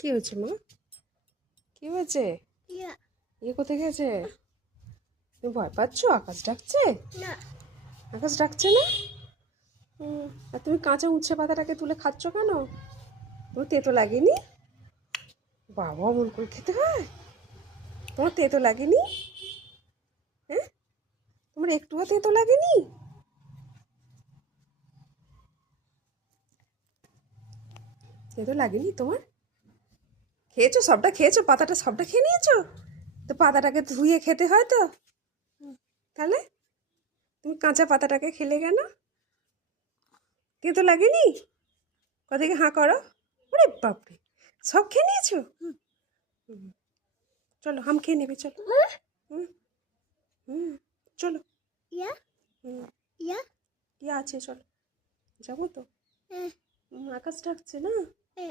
কি হয়েছে মা? কি হয়েছে? ইয়া কোথায় গেছে? তুমি ভয় পাচ্ছ? আকাশ ডাকছে? না আকাশ ডাকছে না? আর তুমি কাঁচা উচ্ছে পাতাটাকে তুলে খাচ্ছ কেন? তোমার তেতো লাগেনি? বাবা, অমন করে খেতে হয়? তোমার তেতো লাগেনি? হ্যাঁ, তোমার একটুও তেতো লাগেনি? তেতো লাগেনি তোমার? খেয়েছো, সবটা খেয়েছো? পাতাটা সবটা খেয়ে নিয়েছো? তো পাতাটাকে ধুয়ে খেতে হয় তো। তাহলে তুমি কাঁচা পাতাটাকে খেলে কেন? তেতো লাগেনি? কদিকে হাঁ করো। ওরে বাপরে, সব খেয়ে নিয়েছো? হুম, চলো হাম খেয়ে নেবে, চলো। হুম হুম, চলো। ইয়া হুম, ইয়া কি আছে, চলো যাবো তো। এ আকাশ ডাকছে না? এ